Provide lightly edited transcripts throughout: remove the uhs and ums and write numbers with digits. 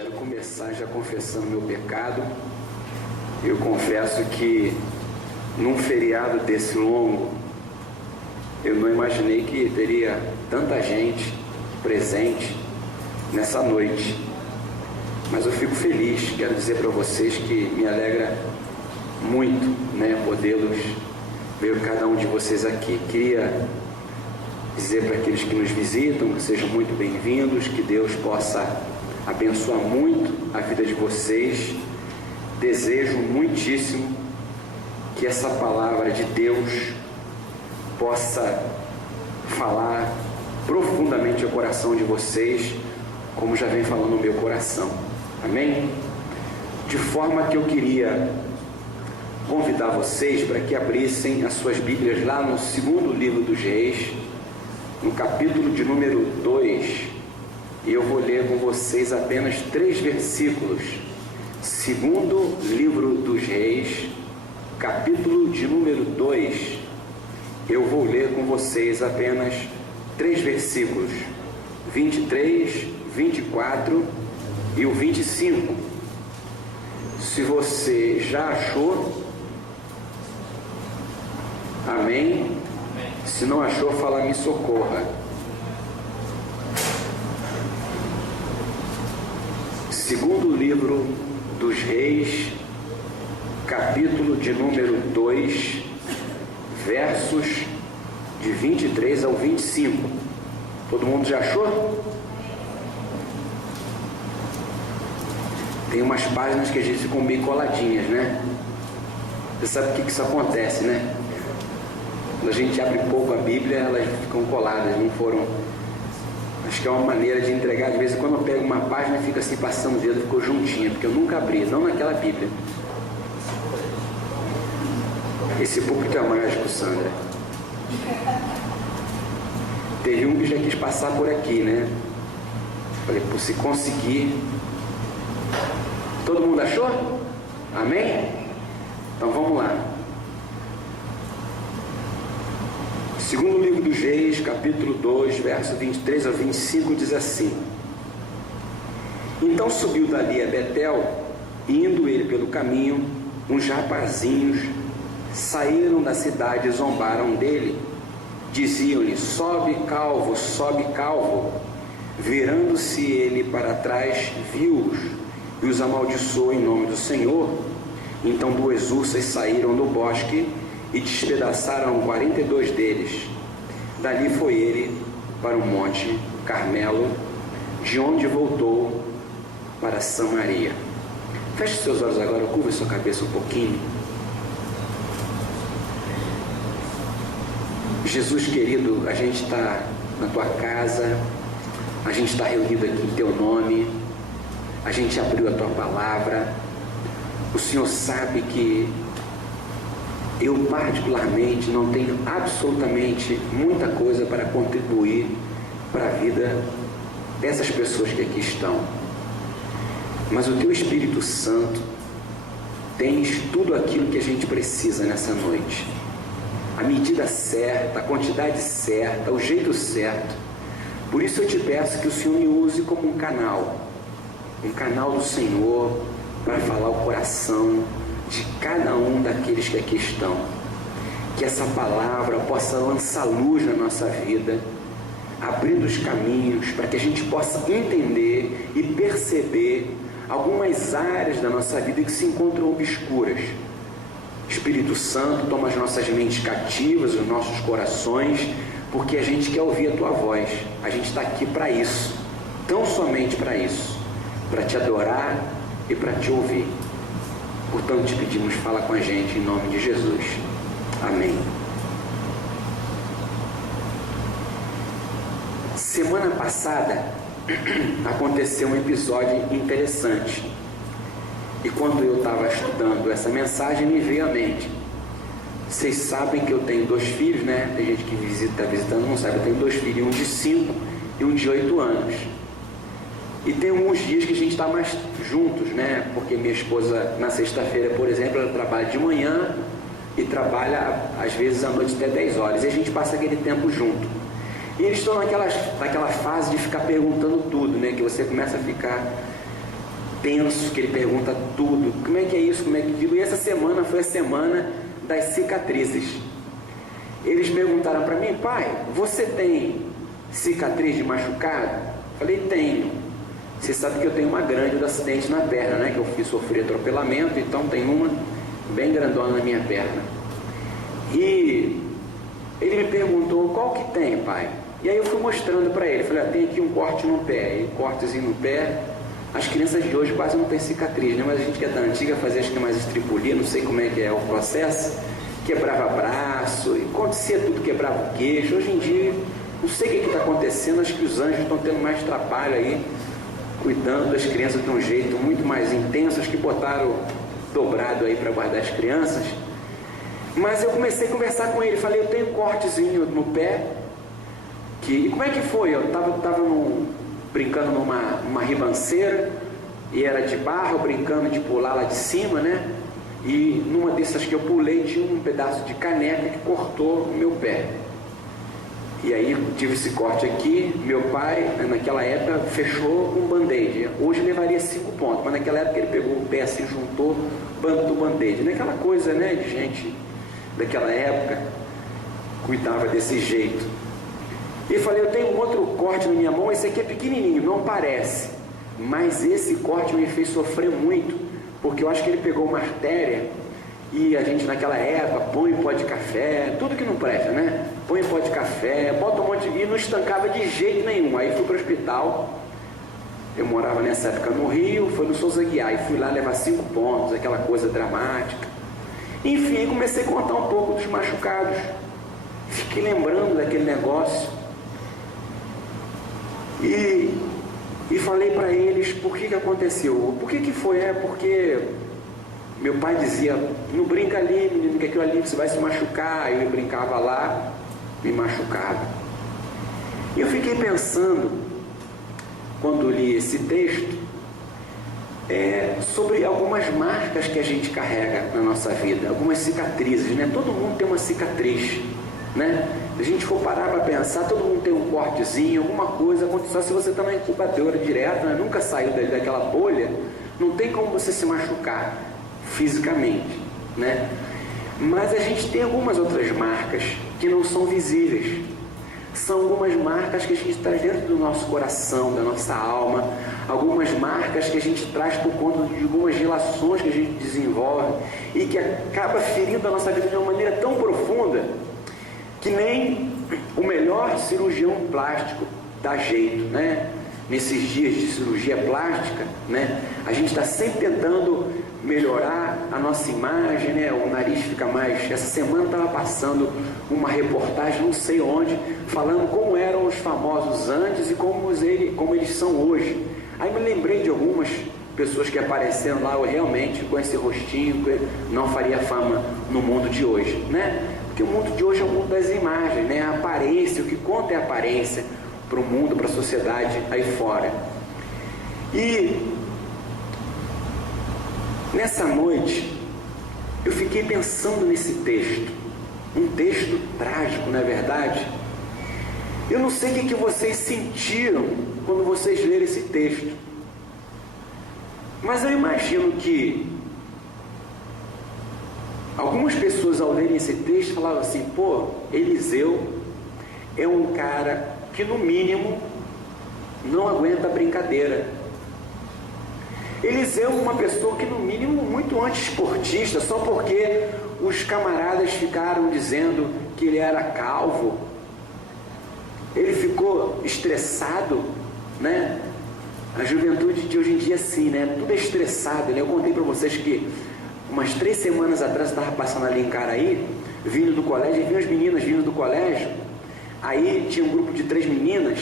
Quero começar já confessando meu pecado. Eu confesso que num feriado desse longo, eu não imaginei que teria tanta gente presente nessa noite. Mas eu fico feliz, quero dizer para vocês que me alegra muito, podê-los ver cada um de vocês aqui. Queria dizer para aqueles que nos visitam que sejam muito bem-vindos, que Deus possa abençoar muito a vida de vocês. Desejo muitíssimo que essa palavra de Deus possa falar profundamente ao coração de vocês, como já vem falando no meu coração. Amém? De forma que eu queria convidar vocês para que abrissem as suas Bíblias lá no segundo livro dos Reis, no capítulo de número 2, e eu vou ler com vocês apenas 3 versículos. Segundo livro dos Reis, capítulo de número 2, eu vou ler com vocês apenas 3 versículos, 23, 24 e o 25. Se você já achou, amém? Se não achou, fala, me socorra. Segundo livro dos Reis, capítulo de número 2, versos de 23 ao 25. Todo mundo já achou? Tem umas páginas que a gente ficam bem coladinhas, né? Você sabe o que isso acontece, né? Quando a gente abre pouco a Bíblia, elas ficam coladas, não foram... Acho que é uma maneira de entregar. De vez em quando eu pego uma página e fica assim passando o dedo, ficou juntinha, porque eu nunca abri, não naquela Bíblia. Esse púlpito é mágico, Sandra. Teve um que já quis passar por aqui, né? Falei, por se conseguir. Todo mundo achou? Amém? Então vamos lá. Segundo livro dos Reis, capítulo 2, verso 23 ao 25, diz assim: Então subiu dali a Betel, e indo ele pelo caminho, uns rapazinhos saíram da cidade e zombaram dele. Diziam-lhe, sobe calvo. Virando-se ele para trás, viu-os e os amaldiçoou em nome do Senhor. Então 2 ursas saíram do bosque e despedaçaram 42 deles. Dali foi ele para o monte Carmelo, de onde voltou para Samaria. Feche seus olhos agora, curva sua cabeça um pouquinho. Jesus querido, a gente está na tua casa, a gente está reunido aqui em teu nome, a gente abriu a tua palavra. O Senhor sabe que eu particularmente não tenho absolutamente muita coisa para contribuir para a vida dessas pessoas que aqui estão. Mas o teu Espírito Santo tens tudo aquilo que a gente precisa nessa noite. A medida certa, a quantidade certa, o jeito certo. Por isso eu te peço que o Senhor me use como um canal do Senhor para falar o coração de cada um daqueles que aqui estão. Que essa palavra possa lançar luz na nossa vida, abrindo os caminhos para que a gente possa entender e perceber algumas áreas da nossa vida que se encontram obscuras. Espírito Santo, toma as nossas mentes cativas, os nossos corações, porque a gente quer ouvir a tua voz. A gente está aqui para isso, tão somente para isso, para te adorar e para te ouvir. Portanto, te pedimos, fala com a gente em nome de Jesus. Amém. Semana passada aconteceu um episódio interessante. E quando eu estava estudando essa mensagem, me veio à mente. Vocês sabem que eu tenho 2 filhos, né? Tem gente que está visitando, não sabe. Eu tenho 2 filhos, um de 5 e um de 8 anos. E tem alguns dias que a gente está mais juntos, né? Porque minha esposa, na sexta-feira, por exemplo, ela trabalha de manhã e trabalha, às vezes, à noite até 10 horas. E a gente passa aquele tempo junto. E eles estão naquela fase de ficar perguntando tudo, né? Que você começa a ficar tenso, que ele pergunta tudo, como é que é isso, como é que aquilo. E essa semana foi a semana das cicatrizes. Eles perguntaram para mim: pai, você tem cicatriz de machucado? Falei: tenho. Você sabe que eu tenho uma grande do acidente na perna, né? Que eu sofri atropelamento, então tem uma bem grandona na minha perna. E ele me perguntou: qual que tem, pai? E aí eu fui mostrando para ele. Falei: tem aqui um corte no pé. E cortezinho no pé. As crianças de hoje quase não tem cicatriz, né? Mas a gente que é da antiga fazia, acho que mais estripulia, não sei como é que é o processo. Quebrava braço, e acontecia tudo, quebrava o queixo. Hoje em dia, não sei o que está acontecendo, acho que os anjos estão tendo mais trabalho aí, cuidando das crianças de um jeito muito mais intenso. Acho que botaram dobrado aí para guardar as crianças. Mas eu comecei a conversar com ele, falei: eu tenho um cortezinho no pé, e como é que foi? Eu estava brincando numa ribanceira, e era de barro, brincando de pular lá de cima, né? E numa dessas que eu pulei, tinha um pedaço de caneca que cortou o meu pé. E aí tive esse corte aqui. Meu pai, naquela época, fechou com band-aid. Hoje levaria 5 pontos, mas naquela época ele pegou o pé assim, juntou, do band-aid. Naquela coisa, né, de gente daquela época, cuidava desse jeito. E falei: eu tenho um outro corte na minha mão, esse aqui é pequenininho, não parece, mas esse corte me fez sofrer muito, porque eu acho que ele pegou uma artéria, e a gente naquela época põe pó de café, tudo que não presta, né? Põe pó de café, bota um monte e não estancava de jeito nenhum. Aí fui para o hospital, eu morava nessa época no Rio, foi no Souza Aguiar, e fui lá levar 5 pontos, aquela coisa dramática. Enfim, comecei a contar um pouco dos machucados, fiquei lembrando daquele negócio, e falei para eles por que aconteceu. Por que foi? Porque meu pai dizia: não brinca ali, menino, que aquilo ali você vai se machucar. Eu brincava lá, me machucava. E eu fiquei pensando, quando li esse texto, sobre algumas marcas que a gente carrega na nossa vida, algumas cicatrizes, né? Todo mundo tem uma cicatriz, né? Se a gente for parar para pensar, todo mundo tem um cortezinho, alguma coisa aconteceu. Se você está na incubadora direto, né? Nunca saiu daquela bolha, não tem como você se machucar fisicamente, né? Mas a gente tem algumas outras marcas que não são visíveis. São algumas marcas que a gente traz dentro do nosso coração, da nossa alma, algumas marcas que a gente traz por conta de algumas relações que a gente desenvolve e que acaba ferindo a nossa vida de uma maneira tão profunda que nem o melhor cirurgião plástico dá jeito, né? Nesses dias de cirurgia plástica, né? A gente está sempre tentando melhorar a nossa imagem, né? O nariz fica mais... Essa semana estava passando uma reportagem, não sei onde, falando como eram os famosos antes e como eles são hoje. Aí me lembrei de algumas pessoas que apareceram lá, eu realmente com esse rostinho não faria fama no mundo de hoje, né? Porque o mundo de hoje é o mundo das imagens, né? A aparência, o que conta é a aparência para o mundo, para a sociedade aí fora. E nessa noite eu fiquei pensando nesse texto, um texto trágico, não é verdade? Eu não sei o que vocês sentiram quando vocês leram esse texto, mas eu imagino que algumas pessoas, ao lerem esse texto, falavam assim: pô, Eliseu é um cara que no mínimo não aguenta brincadeira. Eliseu é uma pessoa que no mínimo muito antiesportista, só porque os camaradas ficaram dizendo que ele era calvo, ele ficou estressado, né? A juventude de hoje em dia é assim, né? Tudo é estressado, né? Eu contei para vocês que umas 3 semanas atrás eu estava passando ali em Caraí, vindo do colégio, e vi as meninas vindo do colégio. Aí tinha um grupo de 3 meninas.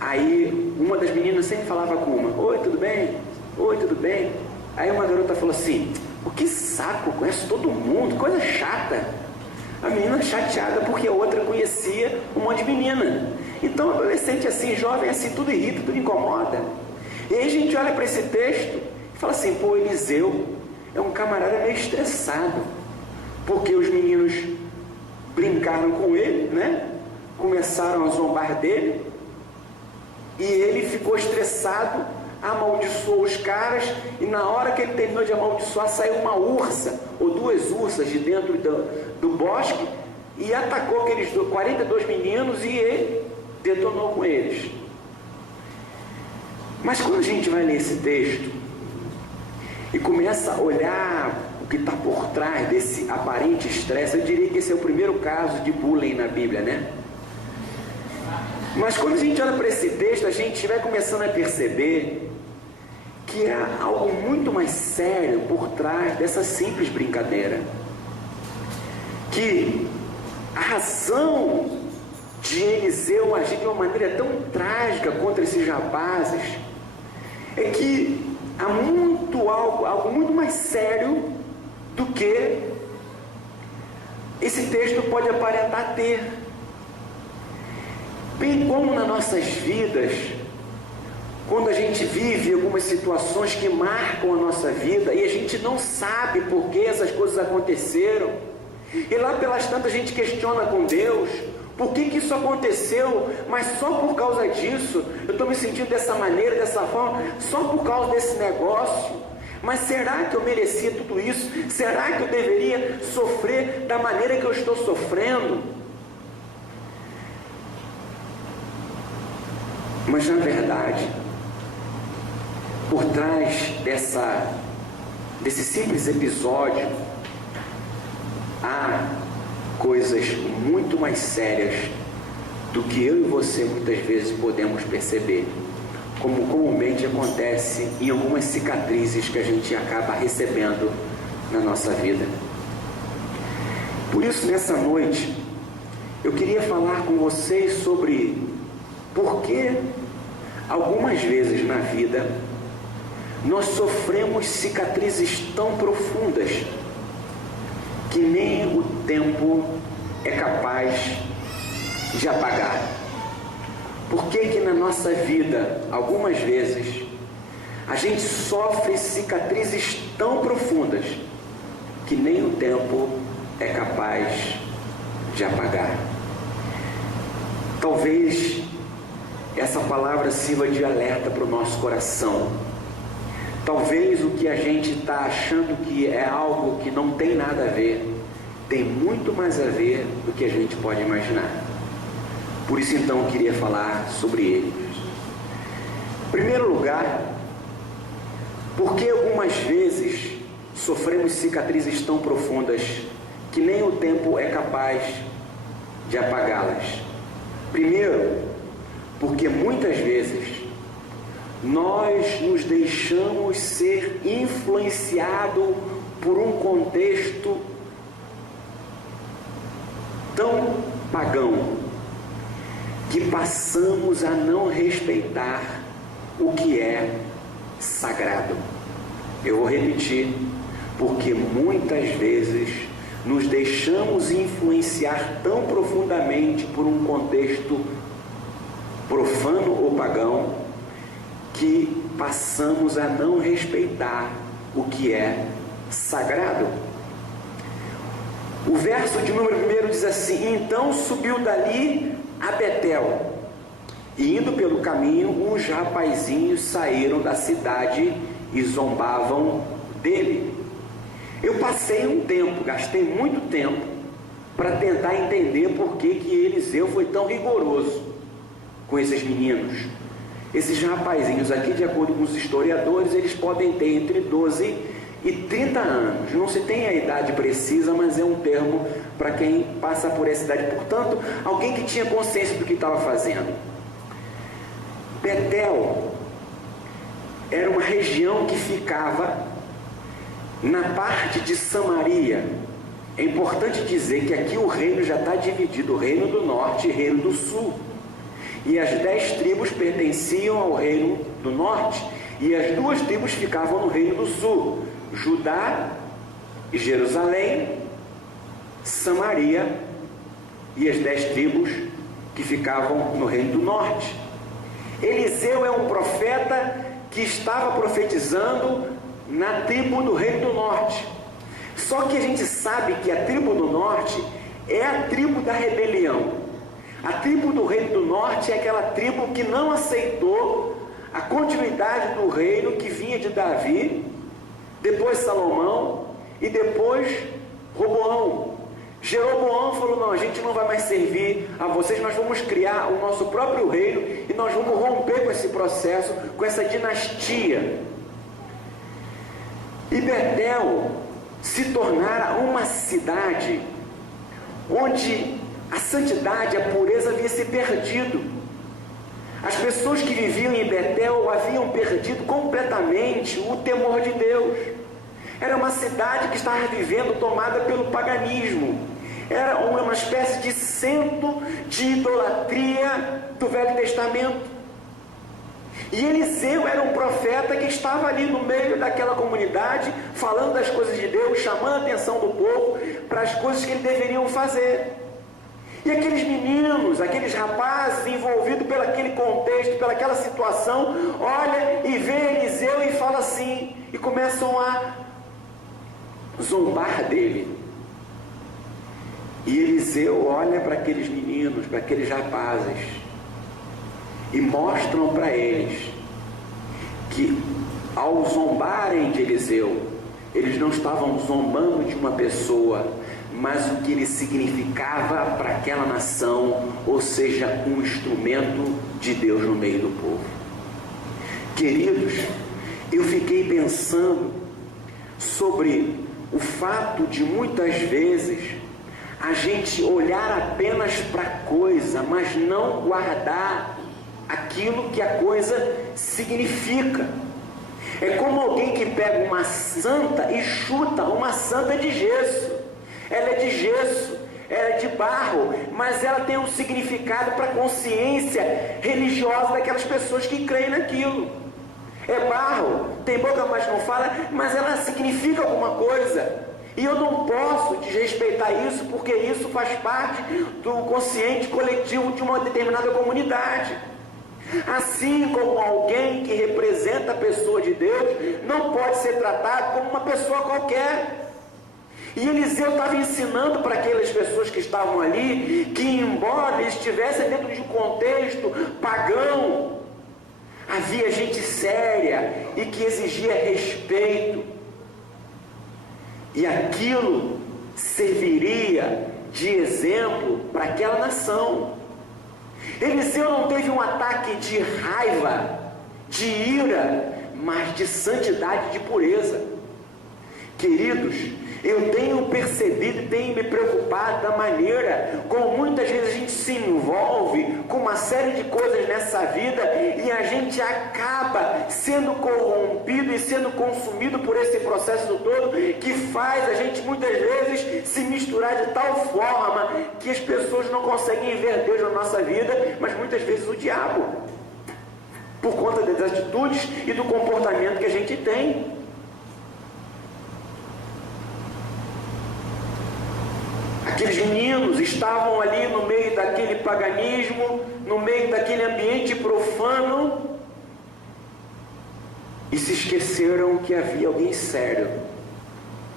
Aí uma das meninas sempre falava com uma: oi, tudo bem? Oi, tudo bem? Aí uma garota falou assim: o que saco, conhece todo mundo, coisa chata. A menina chateada porque a outra conhecia um monte de menina. Então adolescente assim, jovem assim, tudo irrita, tudo incomoda. E aí a gente olha para esse texto e fala assim: pô, Eliseu é um camarada meio estressado, porque os meninos brincaram com ele, né? Começaram a zombar dele, e ele ficou estressado amaldiçoou os caras, e na hora que ele terminou de amaldiçoar, saiu uma ursa, ou 2 ursas de dentro do bosque, e atacou aqueles 42 meninos, e ele detonou com eles. Mas quando a gente vai ler esse texto, e começa a olhar o que está por trás desse aparente estresse, eu diria que esse é o primeiro caso de bullying na Bíblia, né? Mas quando a gente olha para esse texto, a gente vai começando a perceber que há algo muito mais sério por trás dessa simples brincadeira. Que a razão de Eliseu agir de uma maneira tão trágica contra esses rapazes é que há algo muito mais sério do que esse texto pode aparentar ter. Bem como nas nossas vidas, quando a gente vive algumas situações que marcam a nossa vida e a gente não sabe por que essas coisas aconteceram, e lá pelas tantas a gente questiona com Deus, por que isso aconteceu? Mas só por causa disso, eu estou me sentindo dessa maneira, dessa forma, só por causa desse negócio. Mas será que eu merecia tudo isso? Será que eu deveria sofrer da maneira que eu estou sofrendo? Mas na verdade, por trás desse simples episódio, há coisas muito mais sérias do que eu e você muitas vezes podemos perceber, como comumente acontece em algumas cicatrizes que a gente acaba recebendo na nossa vida. Por isso, nessa noite, eu queria falar com vocês sobre por que algumas vezes na vida nós sofremos cicatrizes tão profundas que nem o tempo é capaz de apagar. Por que na nossa vida, algumas vezes, a gente sofre cicatrizes tão profundas que nem o tempo é capaz de apagar? Talvez essa palavra sirva de alerta para o nosso coração. Talvez o que a gente está achando que é algo que não tem nada a ver, tem muito mais a ver do que a gente pode imaginar. Por isso então eu queria falar sobre ele. Em primeiro lugar, porque algumas vezes sofremos cicatrizes tão profundas que nem o tempo é capaz de apagá-las? Primeiro, porque muitas vezes nós nos deixamos ser influenciados por um contexto tão pagão que passamos a não respeitar o que é sagrado. Eu vou repetir, porque muitas vezes nos deixamos influenciar tão profundamente por um contexto profano ou pagão que passamos a não respeitar o que é sagrado. O verso de número 1 diz assim: então subiu dali a Betel, e indo pelo caminho, uns rapazinhos saíram da cidade e zombavam dele. Eu passei um tempo, gastei muito tempo para tentar entender por que Eliseu foi tão rigoroso com esses meninos. Esses rapazinhos aqui, de acordo com os historiadores, eles podem ter entre 12 e 30 anos. Não se tem a idade precisa, mas é um termo para quem passa por essa idade. Portanto, alguém que tinha consciência do que estava fazendo. Betel era uma região que ficava na parte de Samaria. É importante dizer que aqui o reino já está dividido, o reino do norte e o reino do sul. E as 10 tribos pertenciam ao reino do norte, e as 2 tribos ficavam no reino do sul: Judá e Jerusalém, Samaria e as 10 tribos que ficavam no reino do norte. Eliseu é um profeta que estava profetizando na tribo do reino do norte. Só que a gente sabe que a tribo do norte é a tribo da rebelião. A tribo do reino do norte é aquela tribo que não aceitou a continuidade do reino que vinha de Davi, depois Salomão e depois Roboão. Jeroboão falou: não, a gente não vai mais servir a vocês, nós vamos criar o nosso próprio reino e nós vamos romper com esse processo, com essa dinastia. E Betel se tornara uma cidade onde a santidade, a pureza havia se perdido. As pessoas que viviam em Betel haviam perdido completamente o temor de Deus. Era uma cidade que estava vivendo tomada pelo paganismo. Era uma espécie de centro de idolatria do Velho Testamento. E Eliseu era um profeta que estava ali no meio daquela comunidade, falando das coisas de Deus, chamando a atenção do povo para as coisas que eles deveriam fazer. E aqueles meninos, aqueles rapazes envolvidos pelaquele contexto, pelaquela situação, olha e vê Eliseu e fala assim, e começam a zombar dele. E Eliseu olha para aqueles meninos, para aqueles rapazes, e mostram para eles que ao zombarem de Eliseu, eles não estavam zombando de uma pessoa, mas o que ele significava para aquela nação, ou seja, um instrumento de Deus no meio do povo. Queridos, eu fiquei pensando sobre o fato de muitas vezes a gente olhar apenas para a coisa, mas não guardar aquilo que a coisa significa. É como alguém que pega uma santa e chuta uma santa de gesso. Ela é de gesso, ela é de barro, mas ela tem um significado para a consciência religiosa daquelas pessoas que creem naquilo. É barro, tem boca mas não fala, mas ela significa alguma coisa. E eu não posso desrespeitar isso, porque isso faz parte do consciente coletivo de uma determinada comunidade. Assim como alguém que representa a pessoa de Deus não pode ser tratado como uma pessoa qualquer. E Eliseu estava ensinando para aquelas pessoas que estavam ali, que embora eles estivessem dentro de um contexto pagão, havia gente séria e que exigia respeito. E aquilo serviria de exemplo para aquela nação. Eliseu não teve um ataque de raiva, de ira, mas de santidade e de pureza. Queridos, eu tenho percebido e tenho me preocupado da maneira como muitas vezes a gente se envolve com uma série de coisas nessa vida e a gente acaba sendo corrompido e sendo consumido por esse processo todo, que faz a gente muitas vezes se misturar de tal forma que as pessoas não conseguem ver Deus na nossa vida, mas muitas vezes o diabo, por conta das atitudes e do comportamento que a gente tem. Aqueles meninos estavam ali no meio daquele paganismo, no meio daquele ambiente profano, e se esqueceram que havia alguém sério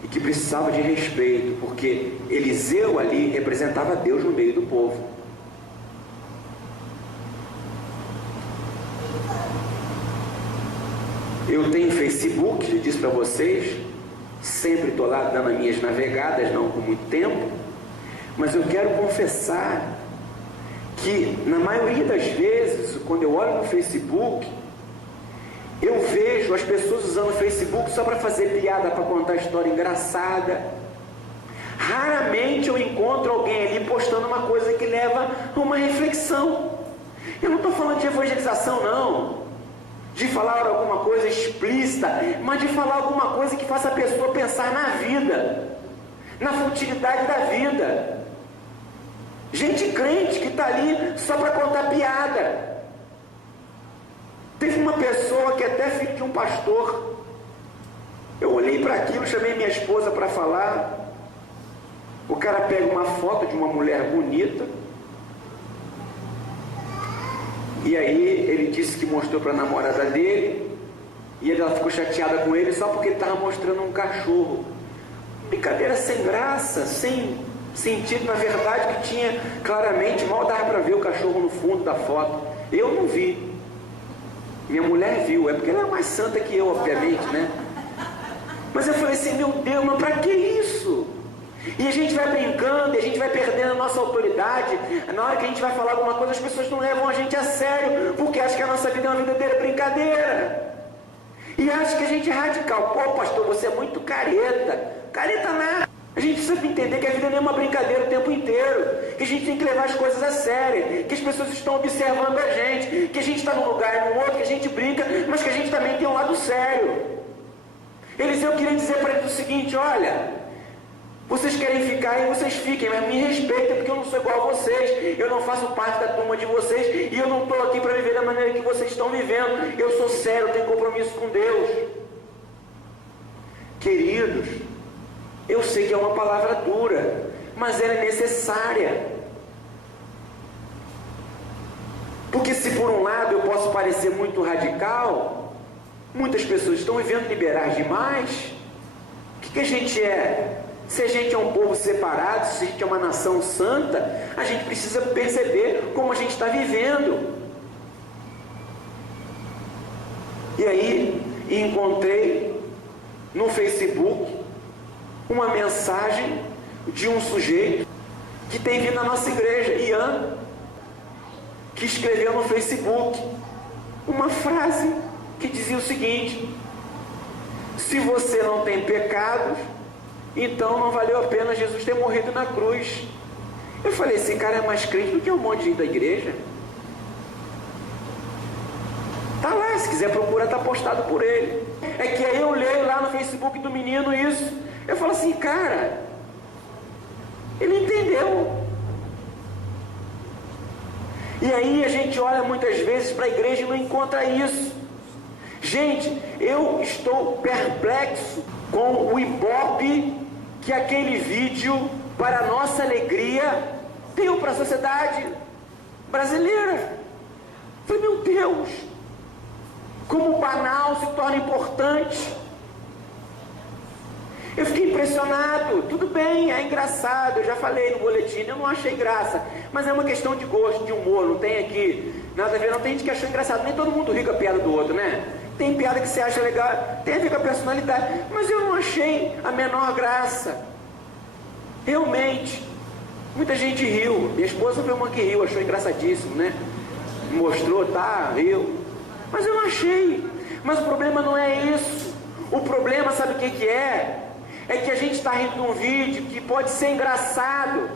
e que precisava de respeito, porque Eliseu ali representava Deus no meio do povo. Eu tenho Facebook, eu disse para vocês, sempre estou lá dando as minhas navegadas, não com muito tempo. Mas eu quero confessar que, na maioria das vezes, quando eu olho no Facebook, eu vejo as pessoas usando o Facebook só para fazer piada, para contar história engraçada. Raramente eu encontro alguém ali postando uma coisa que leva a uma reflexão. Eu não estou falando de evangelização, não, de falar alguma coisa explícita, mas de falar alguma coisa que faça a pessoa pensar na vida, na futilidade da vida. Gente crente que está ali só para contar piada. Teve uma pessoa que é até filho de um pastor. Eu olhei para aquilo, chamei minha esposa para falar. O cara pega uma foto de uma mulher bonita, e aí ele disse que mostrou para a namorada dele, e ela ficou chateada com ele só porque ele estava mostrando um cachorro. Brincadeira sem graça, sem sentido, na verdade, que tinha claramente, mal dava para ver o cachorro no fundo da foto. Eu não vi. Minha mulher viu, é porque ela é mais santa que eu, obviamente, né? Mas eu falei assim, meu Deus, mas pra que isso? E a gente vai brincando, e a gente vai perdendo a nossa autoridade. Na hora que a gente vai falar alguma coisa, as pessoas não levam a gente a sério, porque acham que a nossa vida é uma verdadeira brincadeira. E acham que a gente é radical. Pô, pastor, você é muito careta. Careta nada. A gente precisa entender que a vida não é uma brincadeira o tempo inteiro, que a gente tem que levar as coisas a sério, que as pessoas estão observando a gente, que a gente está num lugar e no outro, que a gente brinca, mas que a gente também tem um lado sério. Eliseu queria dizer para eles o seguinte: olha, vocês querem ficar e vocês fiquem, mas me respeitem, porque eu não sou igual a vocês, eu não faço parte da turma de vocês, e eu não estou aqui para viver da maneira que vocês estão vivendo. Eu sou sério, eu tenho compromisso com Deus. Queridos, eu sei que é uma palavra dura, mas ela é necessária. Porque se por um lado eu posso parecer muito radical, muitas pessoas estão vivendo liberais demais. O que a gente é? Se a gente é um povo separado, se a gente é uma nação santa, a gente precisa perceber como a gente está vivendo. E aí, encontrei no Facebook uma mensagem de um sujeito que tem vindo na nossa igreja, Ian, que escreveu no Facebook uma frase que dizia o seguinte: se você não tem pecados, então não valeu a pena Jesus ter morrido na cruz. Eu falei, esse cara é mais crente do que um monte de gente da igreja. Tá lá, se quiser procurar, tá postado por ele. É que aí eu leio lá no Facebook do menino isso. Eu falo assim, cara, ele entendeu. E aí a gente olha muitas vezes para a igreja e não encontra isso. Gente, eu estou perplexo com o ibope que aquele vídeo, para nossa alegria, deu para a sociedade brasileira. Eu falei, meu Deus, como o banal se torna importante. Eu fiquei impressionado. Tudo bem, é engraçado, eu já falei no boletim, eu não achei graça, mas é uma questão de gosto, de humor, não tem aqui nada a ver, não tem gente que achou engraçado, nem todo mundo ri com a piada do outro, né? Tem piada que você acha legal, tem a ver com a personalidade, mas eu não achei a menor graça. Realmente, muita gente riu. Minha esposa foi uma que riu, achou engraçadíssimo, né? Mostrou, tá, riu. Mas eu não achei. Mas o problema não é isso. O problema, sabe o que é? É que a gente está rindo de um vídeo que pode ser engraçado,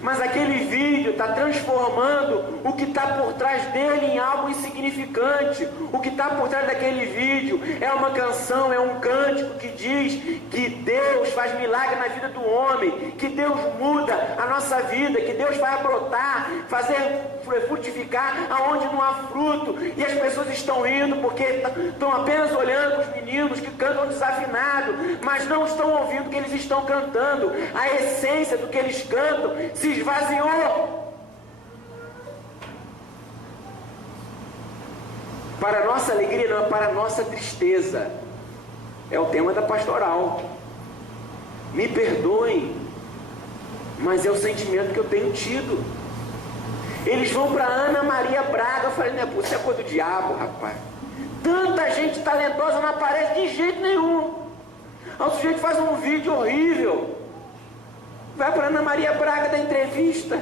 mas aquele vídeo está transformando o que está por trás dele em algo insignificante. O que está por trás daquele vídeo é uma canção, é um cântico que diz que Deus faz milagre na vida do homem, que Deus muda a nossa vida, que Deus vai brotar, fazer frutificar aonde não há fruto. E as pessoas estão rindo porque estão apenas olhando os meninos que cantam desafinado, mas não estão ouvindo o que eles estão cantando. A essência do que eles cantam se esvaziou. Para a nossa alegria, não é para a nossa tristeza. É o tema da pastoral. Me perdoem, mas é o sentimento que eu tenho tido. Eles vão para Ana Maria Braga. Eu falei, não é possível, isso é coisa do diabo, rapaz. Tanta gente talentosa não aparece de jeito nenhum. Aí o sujeito faz um vídeo horrível, vai para Ana Maria Braga da entrevista.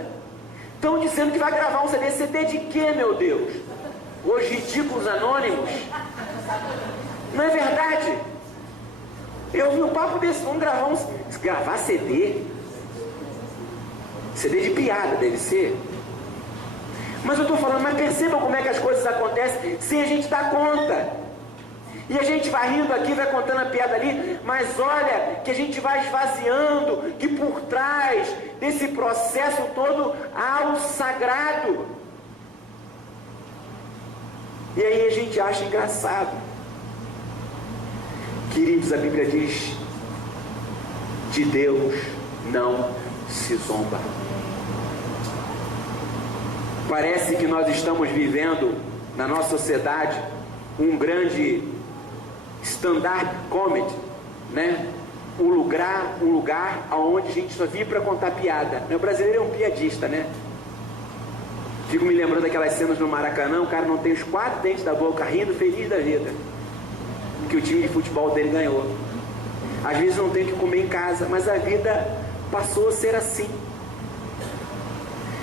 Estão dizendo que vai gravar um CD. CD de quê, meu Deus? Os ridículos anônimos? Não é verdade? Eu vi um papo desse, vamos gravar CD? CD de piada deve ser. Mas eu estou falando, mas percebam como é que as coisas acontecem sem a gente dar conta. E a gente vai rindo aqui, vai contando a piada ali, mas olha que a gente vai esvaziando, que por trás desse processo todo há o sagrado. E aí a gente acha engraçado. Queridos, a Bíblia diz, de Deus não se zomba. Parece que nós estamos vivendo na nossa sociedade um grande stand-up comedy, né? Um lugar onde a gente só vive para contar piada. O brasileiro é um piadista, né? Fico me lembrando daquelas cenas no Maracanã, o cara não tem os 4 dentes da boca, rindo, feliz da vida, que o time de futebol dele ganhou. Às vezes não tem o que comer em casa, mas a vida passou a ser assim.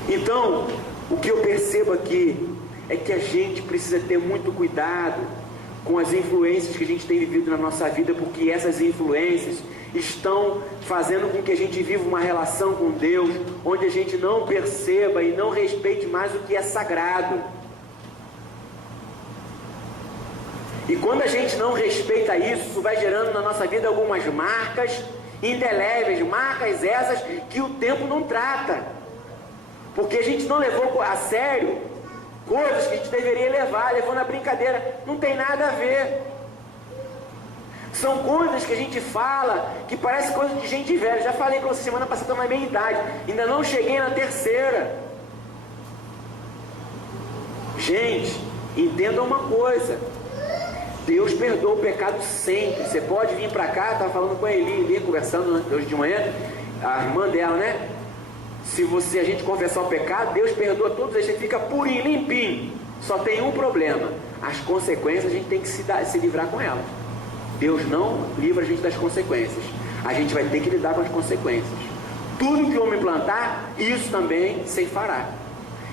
Então, o que eu percebo aqui é que a gente precisa ter muito cuidado com as influências que a gente tem vivido na nossa vida, porque essas influências estão fazendo com que a gente viva uma relação com Deus, onde a gente não perceba e não respeite mais o que é sagrado. E quando a gente não respeita isso vai gerando na nossa vida algumas marcas indeléveis, marcas essas que o tempo não trata, porque a gente não levou a sério coisas que a gente deveria levar, levou na brincadeira, não tem nada a ver. São coisas que a gente fala que parece coisa de gente velha. Já falei com você semana passada, na minha idade, ainda não cheguei na terceira. Gente, entenda uma coisa: Deus perdoa o pecado sempre. Você pode vir para cá, estava falando com a Eli, conversando hoje de manhã, a irmã dela, né? Se a gente confessar o pecado, Deus perdoa todos, aí você fica purinho, limpinho. Só tem um problema: as consequências a gente tem que se livrar com elas. Deus não livra a gente das consequências, a gente vai ter que lidar com as consequências. Tudo que o homem plantar, isso também se fará.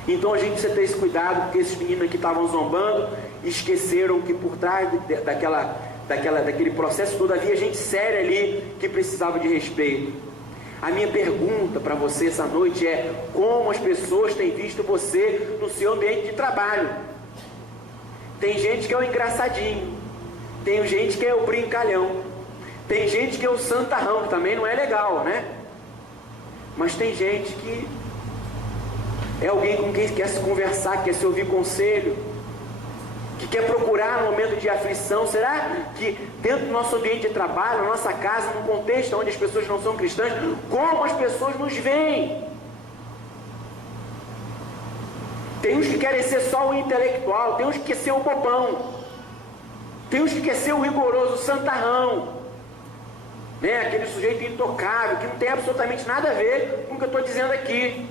Então a gente precisa ter esse cuidado, porque esses meninos aqui estavam zombando, esqueceram que por trás daquele processo todo havia gente séria ali que precisava de respeito. A minha pergunta para você essa noite é: como as pessoas têm visto você no seu ambiente de trabalho? Tem gente que é o engraçadinho, tem gente que é o brincalhão, tem gente que é o santarrão, que também não é legal, né? Mas tem gente que é alguém com quem quer se conversar, quer se ouvir conselho, que quer procurar no momento de aflição. Será que dentro do nosso ambiente de trabalho, na nossa casa, num contexto onde as pessoas não são cristãs, como as pessoas nos veem? Tem uns que querem ser só o intelectual, tem uns que querem ser o bobão, tem uns que querem ser o rigoroso, o santarrão, né? Aquele sujeito intocável, que não tem absolutamente nada a ver com o que eu estou dizendo aqui.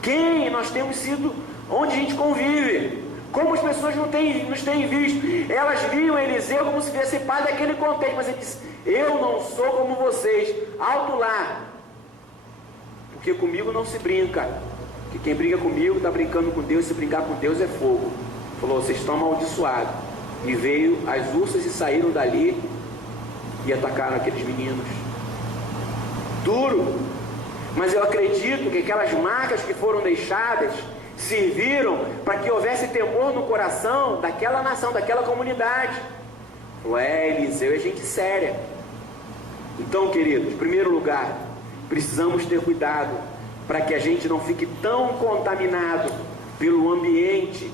Quem nós temos sido, onde a gente convive, como as pessoas nos têm visto. Elas viam Eliseu como se fosse pai daquele contexto, mas ele disse: eu não sou como vocês, alto lá, porque comigo não se brinca, que quem briga comigo está brincando com Deus, se brincar com Deus é fogo. Falou: vocês estão amaldiçoados. E veio as ursas e saíram dali e atacaram aqueles meninos. Duro, mas eu acredito que aquelas marcas que foram deixadas serviram para que houvesse temor no coração daquela nação, daquela comunidade. Falou: Eliseu é gente séria. Então, queridos, em primeiro lugar, precisamos ter cuidado para que a gente não fique tão contaminado pelo ambiente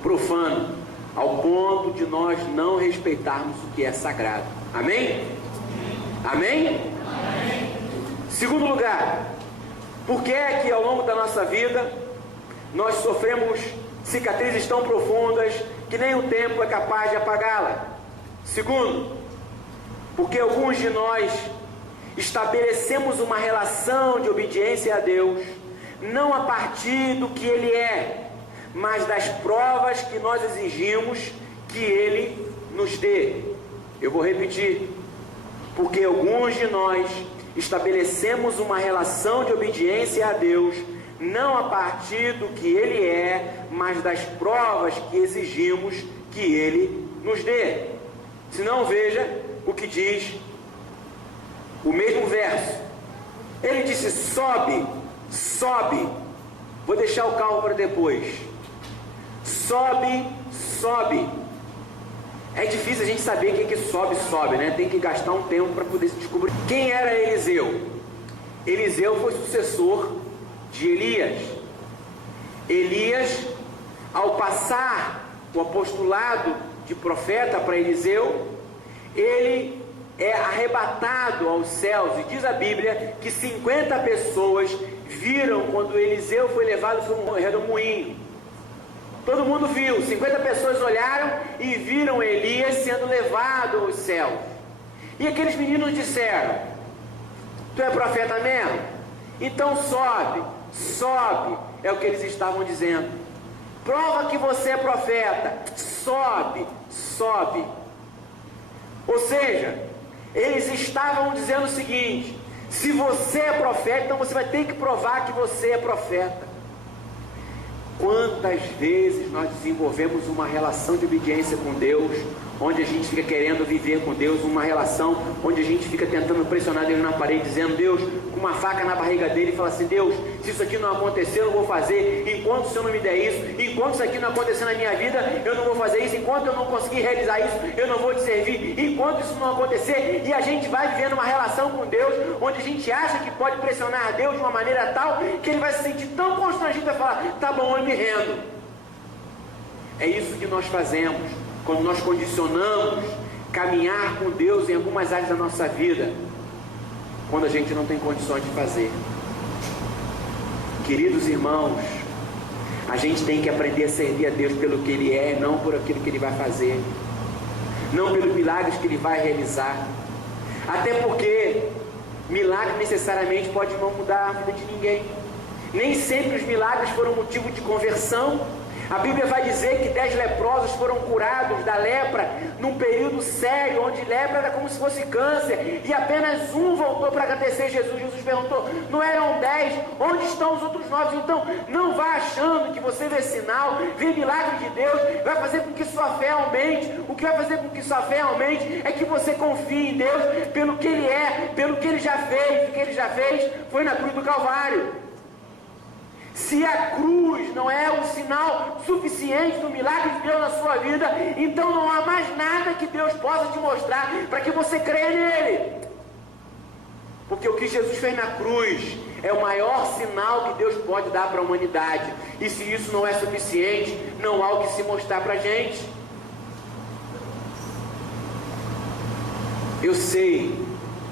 profano, ao ponto de nós não respeitarmos o que é sagrado. Amém? Amém? Amém. Segundo lugar, por que é que ao longo da nossa vida nós sofremos cicatrizes tão profundas que nem o tempo é capaz de apagá-la? Segundo, porque alguns de nós estabelecemos uma relação de obediência a Deus não a partir do que Ele é, mas das provas que nós exigimos que Ele nos dê. Eu vou repetir: porque alguns de nós estabelecemos uma relação de obediência a Deus não a partir do que Ele é, mas das provas que exigimos que Ele nos dê. Se não, veja o que diz o mesmo verso. Ele disse: sobe, sobe. Vou deixar o calmo para depois. Sobe, sobe. É difícil a gente saber o que sobe, sobe, né? Tem que gastar um tempo para poder se descobrir. Quem era Eliseu? Eliseu foi sucessor de Elias. Elias, ao passar o apostolado de profeta para Eliseu, ele é arrebatado aos céus, e diz a Bíblia que 50 pessoas viram quando Eliseu foi levado para um redemoinho. Todo mundo viu, 50 pessoas olharam e viram Elias sendo levado aos céus. E aqueles meninos disseram: tu é profeta mesmo? Então sobe, sobe. é o que eles estavam dizendo. Prova que você é profeta. Sobe, sobe. Ou seja, eles estavam dizendo o seguinte: se você é profeta, então você vai ter que provar que você é profeta. Quantas vezes nós desenvolvemos uma relação de obediência com Deus, onde a gente fica querendo viver com Deus, uma relação onde a gente fica tentando pressionar Deus na parede, dizendo, Deus, com uma faca na barriga dele, e fala assim, Deus, se isso aqui não acontecer, eu não vou fazer, enquanto o Senhor não me der isso, enquanto isso aqui não acontecer na minha vida, eu não vou fazer isso, enquanto eu não conseguir realizar isso, eu não vou te servir, enquanto isso não acontecer, e a gente vai vivendo uma relação com Deus, onde a gente acha que pode pressionar Deus de uma maneira tal, que ele vai se sentir tão constrangido, vai falar, tá bom, eu me rendo. É isso que nós fazemos quando nós condicionamos caminhar com Deus em algumas áreas da nossa vida, quando a gente não tem condições de fazer. Queridos irmãos, a gente tem que aprender a servir a Deus pelo que Ele é, não por aquilo que Ele vai fazer, não pelos milagres que Ele vai realizar, até porque milagre necessariamente pode não mudar a vida de ninguém. Nem sempre os milagres foram motivo de conversão. A Bíblia vai dizer que 10 leprosos foram curados da lepra num período sério, onde lepra era como se fosse câncer, e apenas um voltou para agradecer Jesus. Jesus perguntou, não eram 10? Onde estão os outros 9? Então, não vá achando que você vê sinal, vê milagre de Deus, vai fazer com que sua fé aumente. O que vai fazer com que sua fé aumente é que você confie em Deus pelo que Ele é, pelo que Ele já fez. O que Ele já fez foi na cruz do Calvário. Se a cruz não é um sinal suficiente do milagre de Deus na sua vida, então não há mais nada que Deus possa te mostrar para que você creia nele. Porque o que Jesus fez na cruz é o maior sinal que Deus pode dar para a humanidade. E se isso não é suficiente, não há o que se mostrar para a gente. Eu sei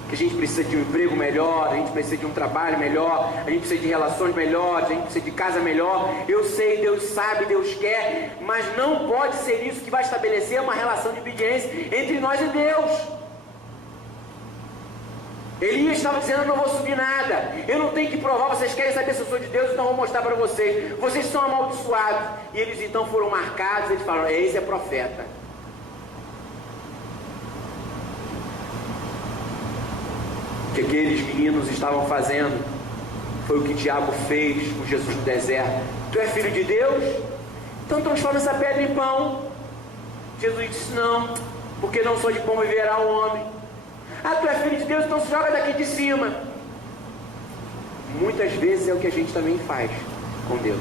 que a gente precisa de um emprego melhor, a gente precisa de um trabalho melhor, a gente precisa de relações melhores, a gente precisa de casa melhor. Eu sei, Deus sabe, Deus quer, mas não pode ser isso que vai estabelecer uma relação de obediência entre nós e Deus. Elias estava dizendo, eu não vou subir nada, eu não tenho que provar, vocês querem saber se eu sou de Deus, então eu vou mostrar para vocês, vocês são amaldiçoados. E eles então foram marcados, eles falaram, esse é profeta. O que aqueles meninos estavam fazendo foi o que o diabo fez com Jesus no deserto. Tu é filho de Deus? Então transforma essa pedra em pão. Jesus disse, não, porque não só de pão viverá o homem. Ah, tu é filho de Deus, então se joga daqui de cima. Muitas vezes é o que a gente também faz com Deus.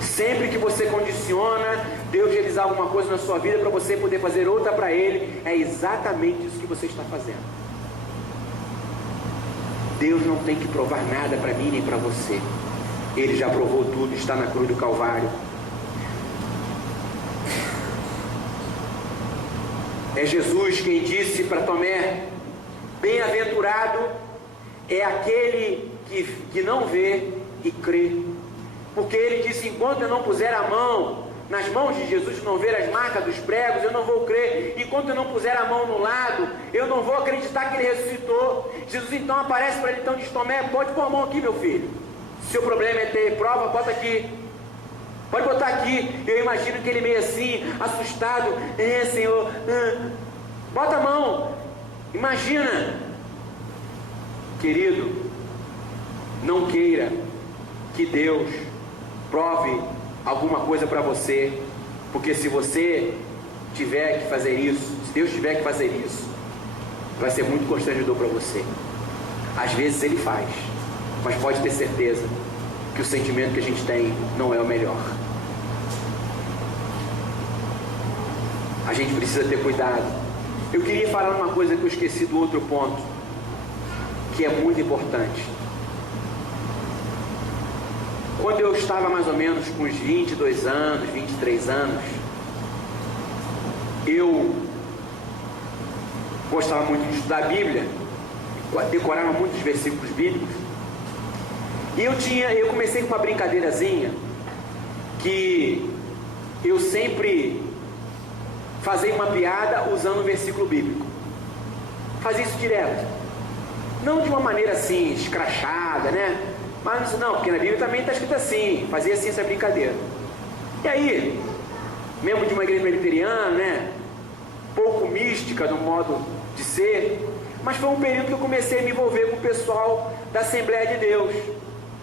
Sempre que você condiciona Deus realizar alguma coisa na sua vida para você poder fazer outra para Ele, é exatamente isso que você está fazendo. Deus não tem que provar nada para mim nem para você. Ele já provou tudo, está na cruz do Calvário. É Jesus quem disse para Tomé, bem-aventurado é aquele que não vê e crê. Porque ele disse, enquanto eu não puser a mão nas mãos de Jesus, e não ver as marcas dos pregos, eu não vou crer. Enquanto eu não puser a mão no lado, eu não vou acreditar que ele ressuscitou. Jesus então aparece para ele, então diz, Tomé, pode pôr a mão aqui, meu filho. Seu problema é ter prova, bota aqui. Pode botar aqui. Eu imagino que ele meio assim, assustado, Senhor, bota a mão. Imagina. Querido, não queira que Deus prove alguma coisa para você, porque se você tiver que fazer isso, se Deus tiver que fazer isso, vai ser muito constrangedor para você. Às vezes Ele faz, mas pode ter certeza que o sentimento que a gente tem não é o melhor. A gente precisa ter cuidado. Eu queria falar uma coisa que eu esqueci do outro ponto, que é muito importante. Quando eu estava mais ou menos com uns 22 anos, 23 anos, eu gostava muito de estudar a Bíblia, decorava muitos versículos bíblicos, e eu comecei com uma brincadeirazinha, que eu sempre fazia uma piada usando um versículo bíblico. Fazia isso direto. Não de uma maneira assim, escrachada, né? Mas não, porque na Bíblia também está escrito assim, fazia assim essa brincadeira. E aí, membro de uma igreja presbiteriana, né? Pouco mística no modo de ser, mas foi um período que eu comecei a me envolver com o pessoal da Assembleia de Deus,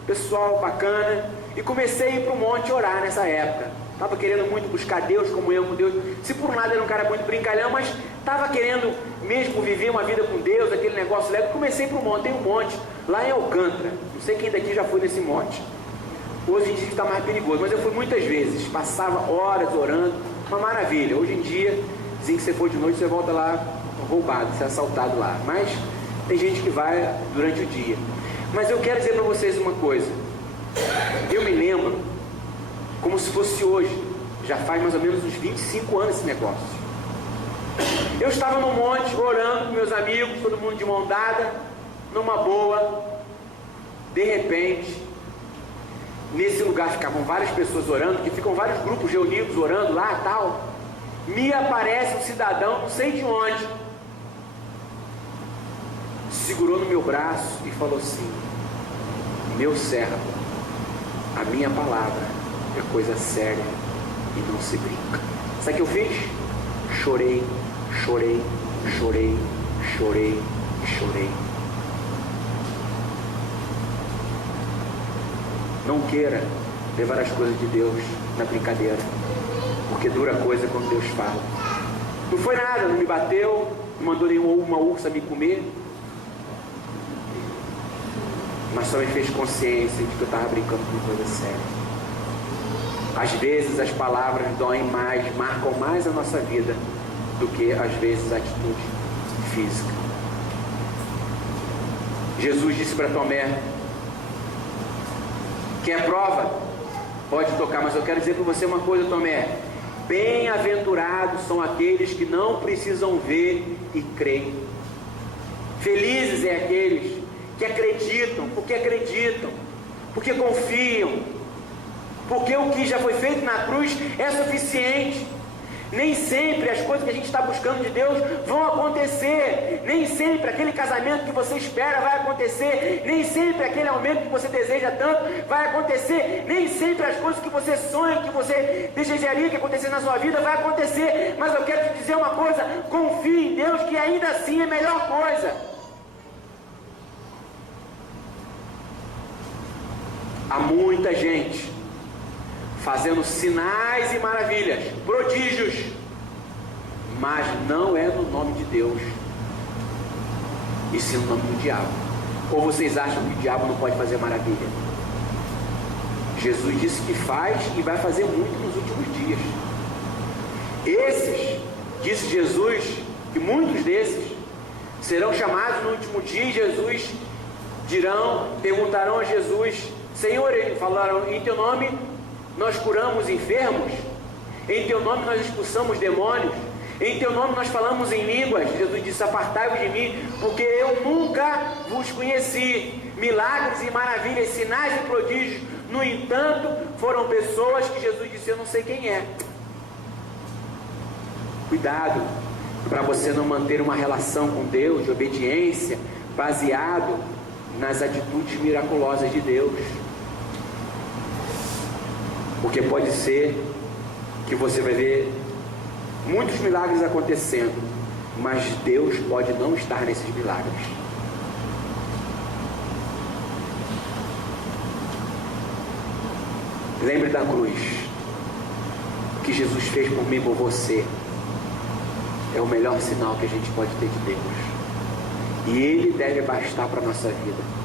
pessoal bacana, e comecei a ir para o monte orar nessa época. Estava querendo muito buscar Deus, comunhão com Deus. Se por um lado era um cara muito brincalhão, mas estava querendo mesmo viver uma vida com Deus, aquele negócio leve. Comecei para o monte, tem um monte lá em Alcântara. Não sei quem daqui já foi nesse monte. Hoje em dia está mais perigoso, mas eu fui muitas vezes, passava horas orando, uma maravilha. Hoje em dia, dizem que você for de noite, você volta lá roubado, você é assaltado lá. Mas tem gente que vai durante o dia. Mas eu quero dizer para vocês uma coisa. Eu me lembro como se fosse hoje, já faz mais ou menos uns 25 anos esse negócio. Eu estava no monte orando com meus amigos, todo mundo de mão dada, numa boa. De repente, nesse lugar ficavam várias pessoas orando, que ficam vários grupos reunidos orando lá e tal. Me aparece um cidadão, não sei de onde, segurou no meu braço e falou assim: meu servo, a minha palavra é coisa séria e não se brinca. Sabe o que eu fiz? Chorei, chorei, chorei, chorei e chorei. Não queira levar as coisas de Deus na brincadeira, porque dura coisa quando Deus fala. Não foi nada, não me bateu, não mandou nenhuma ursa me comer, mas só me fez consciência de que eu estava brincando com coisa séria. Às vezes as palavras doem mais, marcam mais a nossa vida do que às vezes a atitude física. Jesus disse para Tomé: quer prova? Pode tocar, mas eu quero dizer para você uma coisa, Tomé. Bem-aventurados são aqueles que não precisam ver e creem. Felizes é aqueles que acreditam, porque confiam, porque o que já foi feito na cruz é suficiente. Nem sempre as coisas que a gente está buscando de Deus vão acontecer. Nem sempre aquele casamento que você espera vai acontecer. Nem sempre aquele aumento que você deseja tanto vai acontecer. Nem sempre as coisas que você sonha, que você desejaria que acontecesse na sua vida vai acontecer. Mas eu quero te dizer uma coisa: confie em Deus, que ainda assim é a melhor coisa. Há muita gente fazendo sinais e maravilhas, prodígios, mas não é no nome de Deus, e sim no nome do diabo. Ou vocês acham que o diabo não pode fazer maravilha? Jesus disse que faz e vai fazer muito nos últimos dias. Esses, disse Jesus, que muitos desses serão chamados no último dia, e Jesus perguntarão a Jesus: Senhor, eles falaram, em teu nome nós curamos enfermos, em teu nome nós expulsamos demônios, em teu nome nós falamos em línguas. Jesus disse: apartai-vos de mim, porque eu nunca vos conheci. Milagres e maravilhas, sinais e prodígios, no entanto, foram pessoas que Jesus disse: eu não sei quem é. Cuidado para você não manter uma relação com Deus de obediência baseado nas atitudes miraculosas de Deus, porque pode ser que você vai ver muitos milagres acontecendo, mas Deus pode não estar nesses milagres. Lembre da cruz. O que Jesus fez por mim e por você é o melhor sinal que a gente pode ter de Deus, e Ele deve bastar para a nossa vida.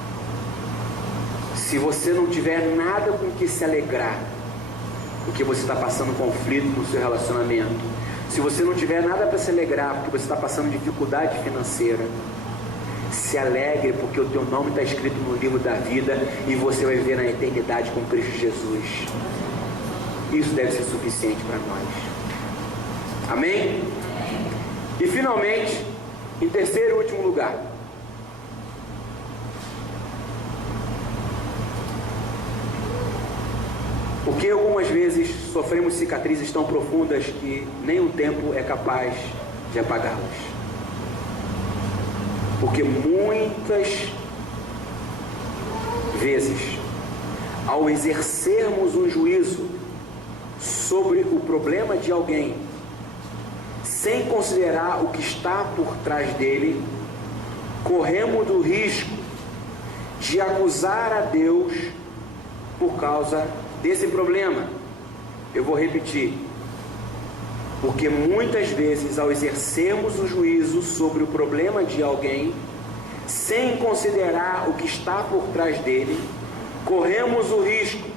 Se você não tiver nada com que se alegrar, porque você está passando conflito no seu relacionamento, se você não tiver nada para se alegrar porque você está passando dificuldade financeira, se alegre, porque o teu nome está escrito no livro da vida e você vai viver na eternidade com Cristo Jesus. Isso deve ser suficiente para nós. Amém? E finalmente, em terceiro e último lugar, porque algumas vezes sofremos cicatrizes tão profundas que nem o tempo é capaz de apagá-las. Porque muitas vezes ao exercermos um juízo sobre o problema de alguém, sem considerar o que está por trás dele, corremos o risco de acusar a Deus por causa desse problema. Eu vou repetir. Porque muitas vezes, ao exercermos o juízo sobre o problema de alguém, sem considerar o que está por trás dele, corremos o risco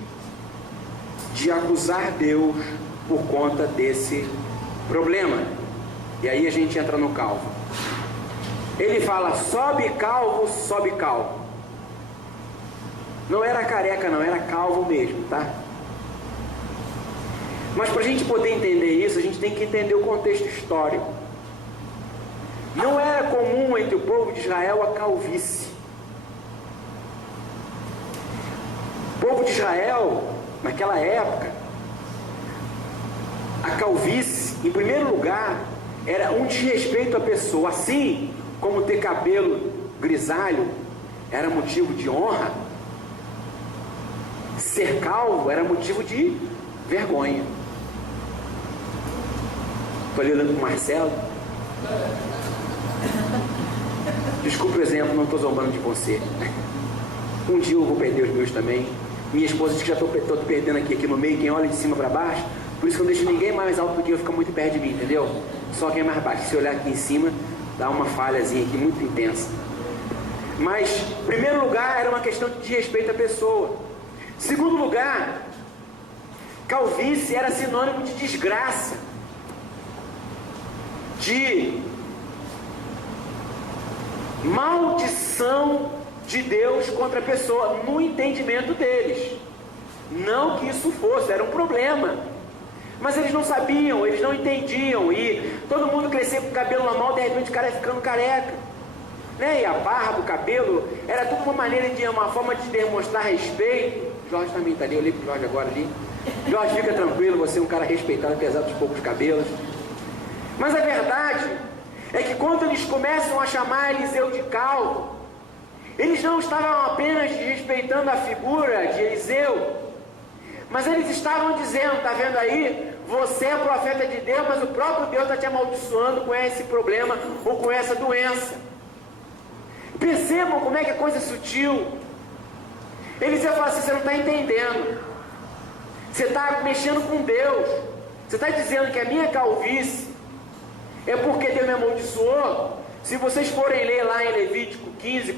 de acusar Deus por conta desse problema. E aí a gente entra no calvo. Ele fala: sobe calvo, sobe calvo. Não era careca não, era calvo mesmo, tá? Mas para a gente poder entender isso, a gente tem que entender o contexto histórico. Não era comum entre o povo de Israel a calvície. O povo de Israel, naquela época, a calvície, em primeiro lugar, era um desrespeito à pessoa. Assim como ter cabelo grisalho era motivo de honra, ser calvo era motivo de vergonha. Estou ali olhando para o Marcelo. Desculpe o exemplo, não estou zombando de você. Um dia eu vou perder os meus também. Minha esposa diz que já estou perdendo aqui no meio, quem olha de cima para baixo. Por isso que eu não deixo ninguém mais alto do que eu, fica muito perto de mim, entendeu? Só quem é mais baixo. Se olhar aqui em cima, dá uma falhazinha aqui muito intensa. Mas, em primeiro lugar, era uma questão de respeito à pessoa. Segundo lugar, calvície era sinônimo de desgraça, de maldição de Deus contra a pessoa, no entendimento deles. Não que isso fosse, era um problema, mas eles não sabiam, eles não entendiam, e todo mundo crescia com o cabelo normal, de repente o cara ia ficando careca, né? E a barba, o cabelo, era tudo uma forma de demonstrar respeito. Jorge também está ali, eu olhei para o Jorge agora ali. Jorge, fica tranquilo, você é um cara respeitado, apesar dos poucos cabelos. Mas a verdade é que quando eles começam a chamar Eliseu de calvo, eles não estavam apenas respeitando a figura de Eliseu, mas eles estavam dizendo: está vendo aí, você é profeta de Deus, mas o próprio Deus está te amaldiçoando com esse problema ou com essa doença. Percebam como é que a coisa é sutil. Eliseu fala assim: você não está entendendo, você está mexendo com Deus, você está dizendo que a minha calvície é porque Deus me amaldiçoou. Se vocês forem ler lá em Levítico 15,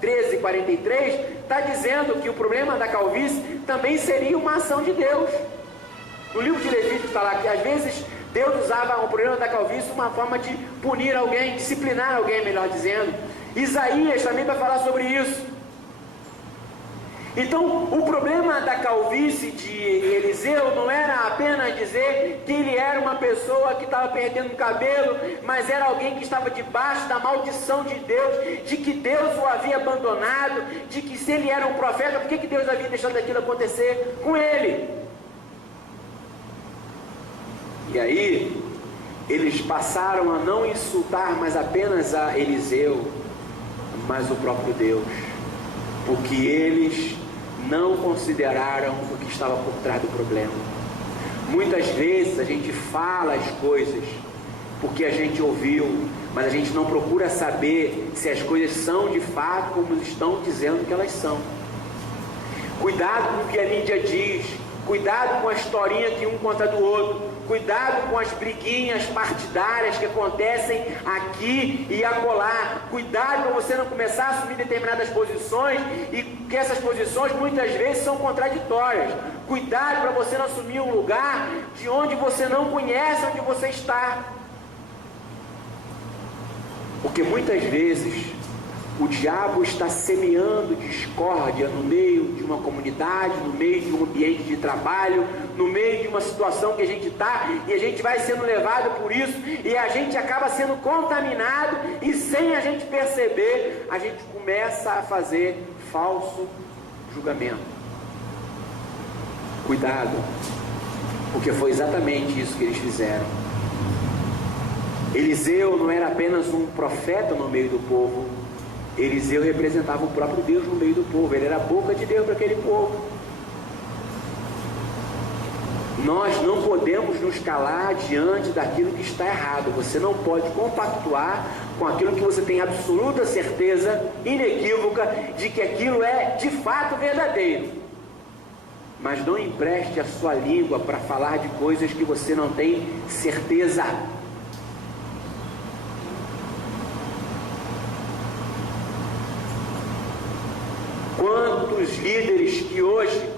13 e 43, está dizendo que o problema da calvície também seria uma ação de Deus. No livro de Levítico está lá que às vezes Deus usava o problema da calvície uma forma de punir alguém, disciplinar alguém, melhor dizendo. Isaías também vai falar sobre isso. Então, o problema da calvície de Eliseu não era apenas dizer que ele era uma pessoa que estava perdendo cabelo, mas era alguém que estava debaixo da maldição de Deus, de que Deus o havia abandonado, de que se ele era um profeta, por que Deus havia deixado aquilo acontecer com ele? E aí, eles passaram a não insultar mais apenas a Eliseu, mas o próprio Deus, porque eles não consideraram o que estava por trás do problema. Muitas vezes a gente fala as coisas porque a gente ouviu, mas a gente não procura saber se as coisas são de fato como estão dizendo que elas são. Cuidado com o que a mídia diz, cuidado com a historinha que um conta do outro, cuidado com as briguinhas partidárias que acontecem aqui e acolá. Cuidado para você não começar a assumir determinadas posições e que essas posições muitas vezes são contraditórias. Cuidado para você não assumir um lugar de onde você não conhece onde você está. Porque muitas vezes o diabo está semeando discórdia no meio de uma comunidade, no meio de um ambiente de trabalho, no meio de uma situação que a gente está, e a gente vai sendo levado por isso, e a gente acaba sendo contaminado, e sem a gente perceber, a gente começa a fazer falso julgamento. Cuidado, porque foi exatamente isso que eles fizeram. Eliseu não era apenas um profeta no meio do povo, Eliseu representava o próprio Deus no meio do povo, ele era a boca de Deus para aquele povo. Nós não podemos nos calar diante daquilo que está errado. Você não pode compactuar com aquilo que você tem absoluta certeza, inequívoca, de que aquilo é de fato verdadeiro. Mas não empreste a sua língua para falar de coisas que você não tem certeza. Quantos líderes que hoje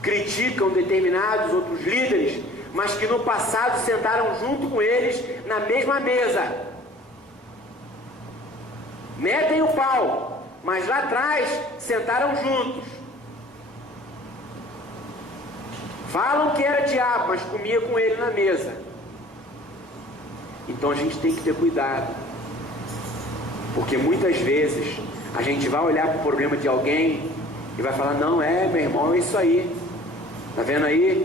criticam determinados outros líderes, mas que no passado sentaram junto com eles na mesma mesa, metem o pau, mas lá atrás sentaram juntos, falam que era diabo, mas comia com ele na mesa. Então a gente tem que ter cuidado, porque muitas vezes a gente vai olhar para o problema de alguém e vai falar: não, meu irmão, é isso aí. Tá vendo aí?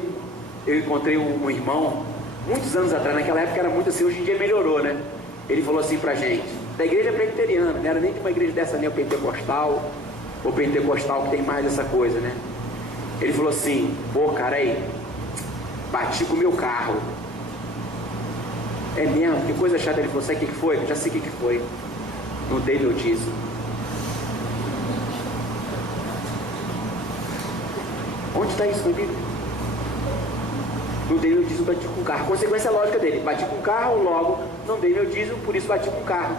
Eu encontrei um irmão, muitos anos atrás, naquela época era muito assim, hoje em dia melhorou, né? Ele falou assim pra gente, da igreja presbiteriana, não era nem de uma igreja dessa neopentecostal, ou pentecostal que tem mais essa coisa, né? Ele falou assim: pô, cara, aí, bati com o meu carro. É mesmo? Que coisa chata. Ele falou: sabe o que foi? Eu já sei o que foi. Não dei meu dízimo. Onde está isso na Bíblia? Não dei meu dízimo, bati com o carro. Consequência lógica dele: bati com o carro, logo não dei meu dízimo, por isso bati com o carro.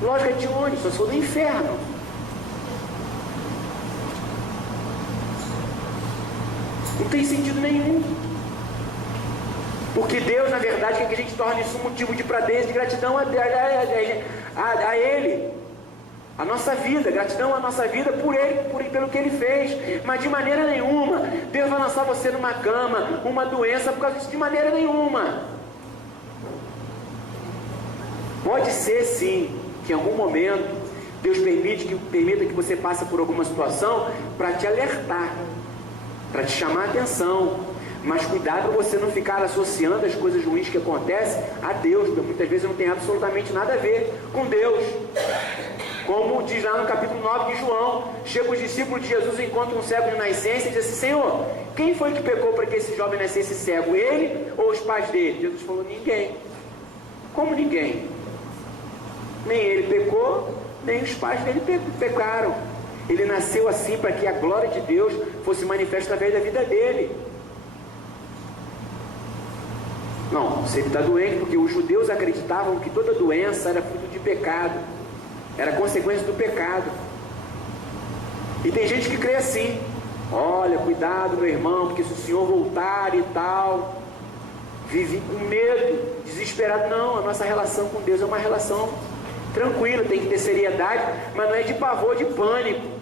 Lógica de onde? Só sou do inferno. Não tem sentido nenhum. Porque Deus, na verdade, quer que a gente torne isso um motivo de prazer, de gratidão a Ele. A nossa vida, gratidão à nossa vida por Ele, pelo que Ele fez. Mas de maneira nenhuma Deus vai lançar você numa cama, uma doença por causa disso, de maneira nenhuma. Pode ser sim que em algum momento Deus permita que você passe por alguma situação para te alertar, para te chamar a atenção. Mas cuidado para você não ficar associando as coisas ruins que acontecem a Deus, porque muitas vezes não tem absolutamente nada a ver com Deus. Como diz lá no capítulo 9 de João, chega os discípulos de Jesus, encontram um cego de nascença e diz assim: Senhor, quem foi que pecou para que esse jovem nascesse cego? Ele ou os pais dele? Jesus falou: ninguém. Como ninguém? Nem ele pecou, nem os pais dele pecaram. Ele nasceu assim para que a glória de Deus fosse manifesta através da vida dele. Não, você está doente porque os judeus acreditavam que toda doença era fruto de pecado, era consequência do pecado. E tem gente que crê assim: olha, cuidado meu irmão, porque se o Senhor voltar e tal, vive com medo, desesperado. Não, a nossa relação com Deus é uma relação tranquila, tem que ter seriedade, mas não é de pavor, de pânico.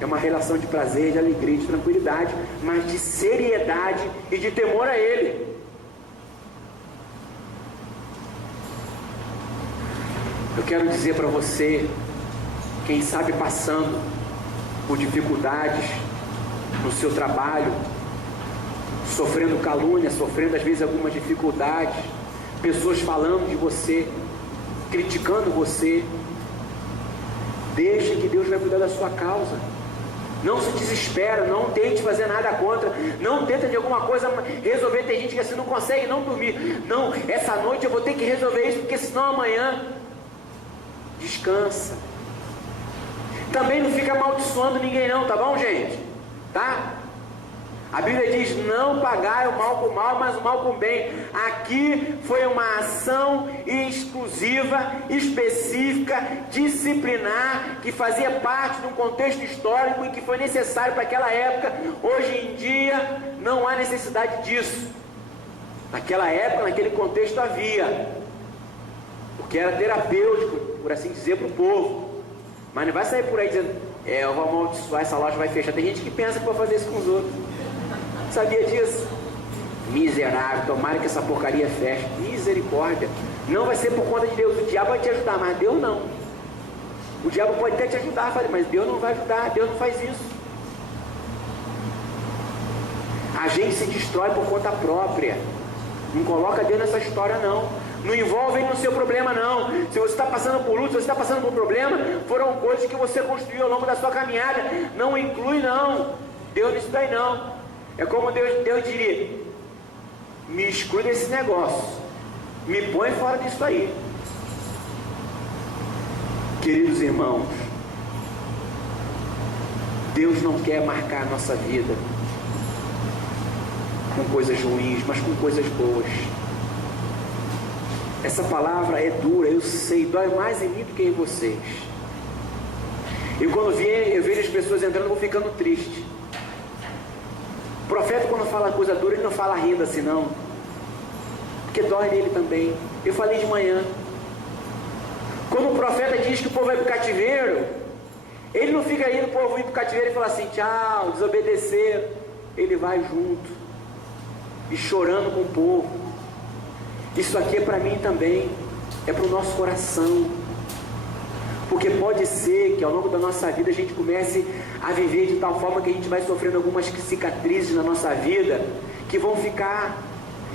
É uma relação de prazer, de alegria, de tranquilidade, mas de seriedade e de temor a Ele. Eu quero dizer para você, quem sabe passando por dificuldades no seu trabalho, sofrendo calúnia, sofrendo às vezes algumas dificuldades, pessoas falando de você, criticando você, deixe que Deus vai cuidar da sua causa. Não se desespera, não tente fazer nada contra, não tenta de alguma coisa resolver. Tem gente que assim não consegue não dormir. Não, essa noite eu vou ter que resolver isso, porque senão amanhã. Descansa. Também não fica amaldiçoando ninguém não, tá bom, gente? Tá? A Bíblia diz: não pagai o mal com o mal, mas o mal com o bem. Aqui foi uma ação exclusiva, específica, disciplinar, que fazia parte de um contexto histórico e que foi necessário para aquela época. Hoje em dia não há necessidade disso. Naquela época, naquele contexto havia, porque era terapêutico, por assim dizer, para o povo. Mas não vai sair por aí dizendo: eu vou amaldiçoar, essa loja vai fechar. Tem gente que pensa que vai fazer isso com os outros. Sabia disso? Miserável, tomara que essa porcaria feche. Misericórdia. Não vai ser por conta de Deus. O diabo vai te ajudar, mas Deus não. O diabo pode até te ajudar, mas Deus não vai ajudar. Deus não faz isso. A gente se destrói por conta própria. Não coloca Deus nessa história não. Não envolve Ele no seu problema não. Se você está passando por luta, se você está passando por problema, foram coisas que você construiu ao longo da sua caminhada. Não inclui não Deus nisso daí não. É como Deus diria: me exclui desse negócio, me põe fora disso aí. Queridos irmãos, Deus não quer marcar a nossa vida com coisas ruins, mas com coisas boas. Essa palavra é dura, eu sei, dói mais em mim do que em vocês. E quando eu vejo as pessoas entrando, eu vou ficando triste. O profeta, quando fala coisa dura, ele não fala rindo assim, não, porque dói nele também. Eu falei de manhã, quando o profeta diz que o povo vai para o cativeiro, ele não fica indo o povo ir para o cativeiro e fala assim: tchau, desobedeceram. Ele vai junto e chorando com o povo. Isso aqui é para mim também, é para o nosso coração, porque pode ser que ao longo da nossa vida a gente comece a viver de tal forma que a gente vai sofrendo algumas cicatrizes na nossa vida, que vão ficar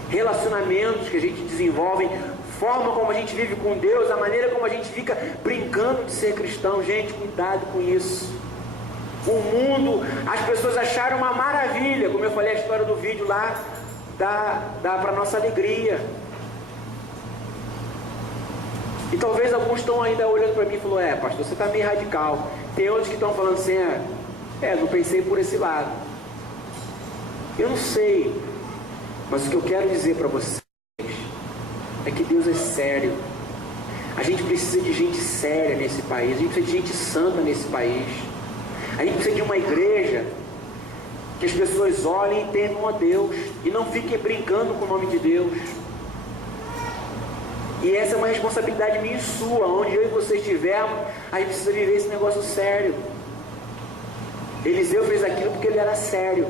relacionamentos que a gente desenvolve, forma como a gente vive com Deus, a maneira como a gente fica brincando de ser cristão. Gente, cuidado com isso. O mundo, as pessoas acharam uma maravilha, como eu falei a história do vídeo lá, dá para nossa alegria. E talvez alguns estão ainda olhando para mim e falou: pastor, você está meio radical. Tem outros que estão falando assim: não pensei por esse lado. Eu não sei, mas o que eu quero dizer para vocês é que Deus é sério. A gente precisa de gente séria nesse país, a gente precisa de gente santa nesse país. A gente precisa de uma igreja que as pessoas olhem e temam a Deus e não fiquem brincando com o nome de Deus. E essa é uma responsabilidade minha e sua. Onde eu e você estivermos, a gente precisa viver esse negócio sério. Eliseu fez aquilo porque ele era sério.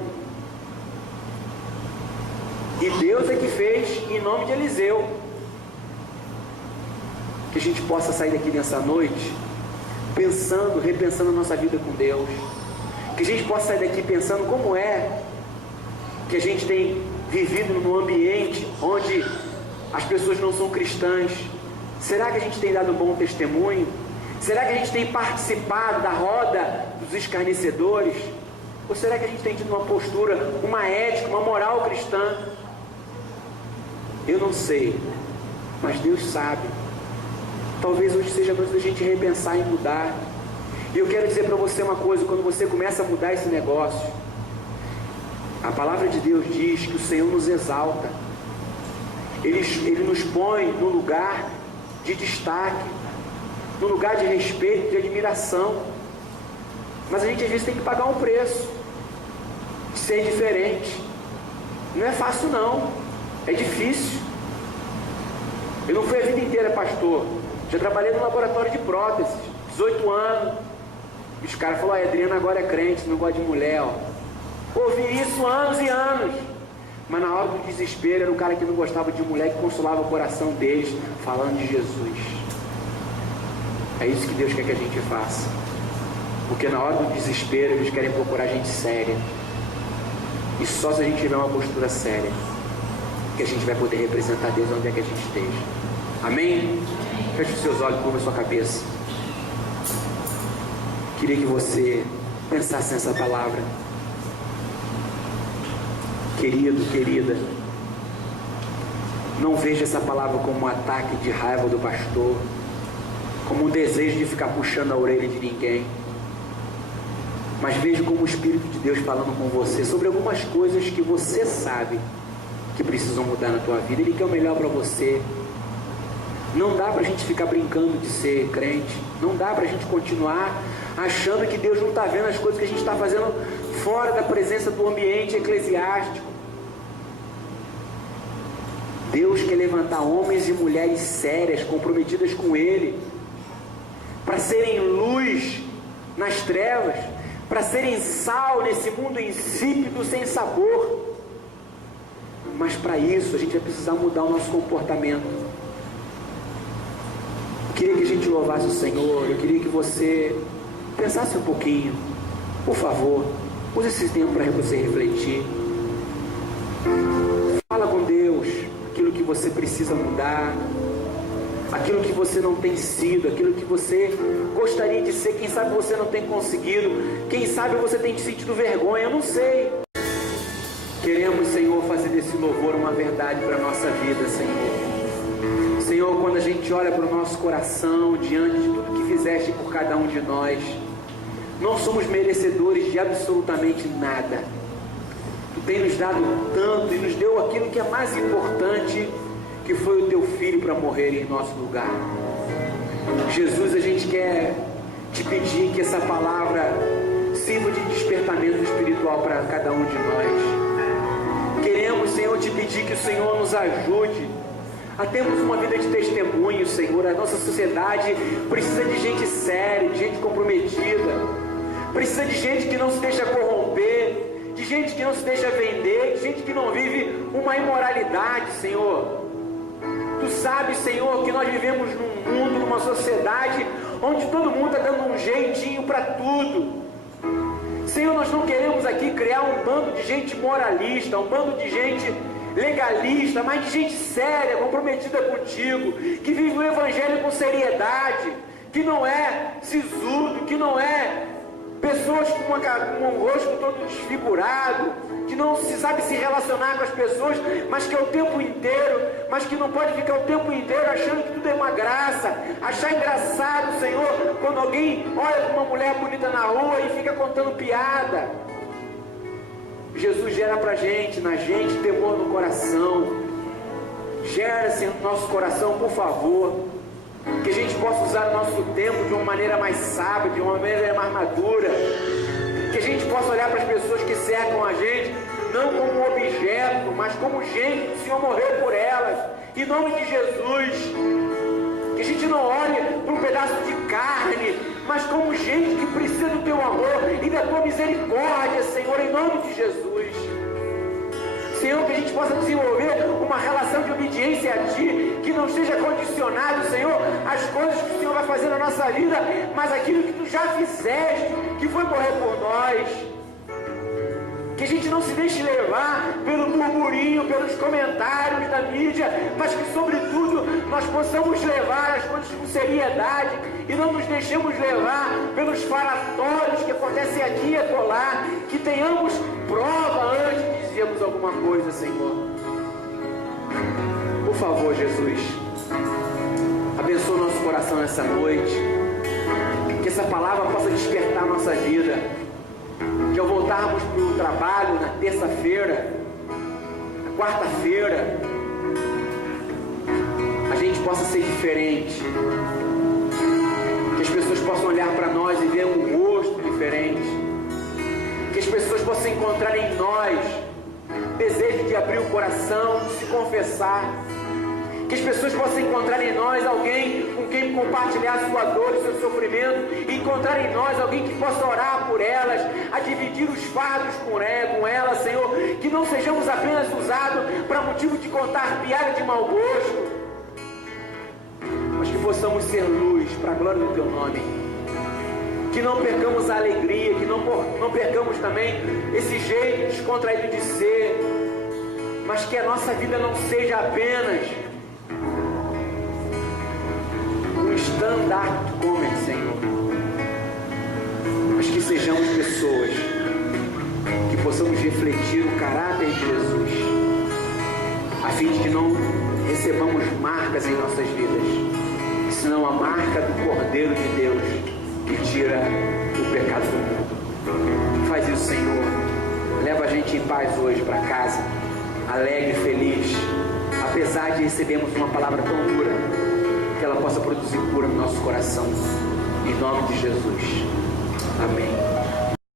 E Deus é que fez em nome de Eliseu. Que a gente possa sair daqui nessa noite pensando, repensando a nossa vida com Deus. Que a gente possa sair daqui pensando como é que a gente tem vivido num ambiente onde as pessoas não são cristãs. Será que a gente tem dado um bom testemunho? Será que a gente tem participado da roda dos escarnecedores? Ou será que a gente tem tido uma postura, uma ética, uma moral cristã? Eu não sei, mas Deus sabe. Talvez hoje seja a noite da gente repensar e mudar. E eu quero dizer para você uma coisa: quando você começa a mudar esse negócio, a palavra de Deus diz que o Senhor nos exalta. Ele nos põe no lugar de destaque, no lugar de respeito, de admiração. Mas a gente às vezes tem que pagar um preço de ser diferente. Não é fácil não, é difícil. Eu não fui a vida inteira pastor, já trabalhei no laboratório de próteses, 18 anos. E os caras falaram: a Adriana agora é crente, não gosta de mulher. Ouvi isso anos e anos. Mas na hora do desespero, era o cara que não gostava de mulher, que consolava o coração deles, falando de Jesus. É isso que Deus quer que a gente faça. Porque na hora do desespero, eles querem procurar gente séria. E só se a gente tiver uma postura séria, que a gente vai poder representar Deus onde é que a gente esteja. Amém? Feche os seus olhos, curva a sua cabeça. Queria que você pensasse nessa palavra. Querido, querida, não veja essa palavra como um ataque de raiva do pastor, como um desejo de ficar puxando a orelha de ninguém, mas veja como o Espírito de Deus falando com você sobre algumas coisas que você sabe que precisam mudar na tua vida. Ele quer o melhor para você. Não dá para a gente ficar brincando de ser crente, não dá para a gente continuar achando que Deus não está vendo as coisas que a gente está fazendo fora da presença do ambiente eclesiástico. Deus quer levantar homens e mulheres sérias, comprometidas com Ele, para serem luz nas trevas, para serem sal nesse mundo insípido, sem sabor. Mas para isso a gente vai precisar mudar o nosso comportamento. Eu queria que a gente louvasse o Senhor. Eu queria que você pensasse um pouquinho. Por favor, use esse tempo para você refletir. Fala com Deus aquilo que você precisa mudar, aquilo que você não tem sido, aquilo que você gostaria de ser. Quem sabe você não tem conseguido, quem sabe você tem sentido vergonha, eu não sei. Queremos, Senhor, fazer desse louvor uma verdade para a nossa vida, Senhor. Senhor, quando a gente olha para o nosso coração, diante de tudo que fizeste por cada um de nós, não somos merecedores de absolutamente nada. Tu tem nos dado tanto e nos deu aquilo que é mais importante, que foi o Teu Filho para morrer em nosso lugar. Jesus, a gente quer Te pedir que essa palavra sirva de despertamento espiritual para cada um de nós. Queremos, Senhor, Te pedir que o Senhor nos ajude a termos uma vida de testemunho, Senhor. A nossa sociedade precisa de gente séria, de gente comprometida, precisa de gente que não se deixa corromper, de gente que não se deixa vender, de gente que não vive uma imoralidade, Senhor. Tu sabes, Senhor, que nós vivemos num mundo, numa sociedade onde todo mundo está dando um jeitinho para tudo. Senhor, nós não queremos aqui criar um bando de gente moralista, um bando de gente legalista, mas de gente séria, comprometida contigo, que vive o Evangelho com seriedade, que não é sisudo, que não é pessoas com um rosto todo desfigurado, que não se sabe se relacionar com as pessoas, mas que é o tempo inteiro, mas que não pode ficar o tempo inteiro achando que tudo é uma graça, achar engraçado, Senhor, quando alguém olha para uma mulher bonita na rua e fica contando piada. Jesus, gera pra gente, na gente, temor no coração. Gera, Senhor, no nosso coração, por favor, que a gente possa usar o nosso tempo de uma maneira mais sábia, de uma maneira mais madura, que a gente possa olhar para as pessoas que cercam a gente, não como objeto, mas como gente que o Senhor morreu por elas, em nome de Jesus. Que a gente não olhe para um pedaço de carne, mas como gente que precisa do Teu amor e da Tua misericórdia, Senhor, em nome de Jesus. Senhor, que a gente possa desenvolver uma relação de obediência a Ti, que não esteja condicionado, Senhor, às coisas que o Senhor vai fazer na nossa vida, mas aquilo que Tu já fizeste, que foi morrer por nós. Que a gente não se deixe levar pelo burburinho, pelos comentários da mídia, mas que, sobretudo, nós possamos levar as coisas com seriedade e não nos deixemos levar pelos falatórios que acontecem aqui e acolá, que tenhamos prova antes de dizermos alguma coisa, Senhor. Por favor, Jesus, abençoa o nosso coração nessa noite, que essa palavra possa despertar a nossa vida, que ao voltarmos para o trabalho na terça-feira, na quarta-feira, a gente possa ser diferente, que as pessoas possam olhar para nós e ver um rosto diferente, que as pessoas possam encontrar em nós desejo de abrir o coração, de se confessar, que as pessoas possam encontrar em nós alguém com quem compartilhar sua dor e seu sofrimento, e encontrar em nós alguém que possa orar por elas, a dividir os fardos com elas, Senhor, que não sejamos apenas usados para motivo de contar piada de mau gosto, mas que possamos ser luz para a glória do Teu nome, que não percamos a alegria, que não percamos também esse jeito descontraído de ser, mas que a nossa vida não seja apenas stand-up comedy, Senhor, mas que sejamos pessoas que possamos refletir o caráter de Jesus, a fim de que não recebamos marcas em nossas vidas, senão a marca do Cordeiro de Deus que tira o pecado do mundo. Faz isso, Senhor. Leva a gente em paz hoje para casa, alegre, feliz, apesar de recebermos uma palavra tão dura, que ela possa produzir cura no nosso coração, em nome de Jesus. Amém.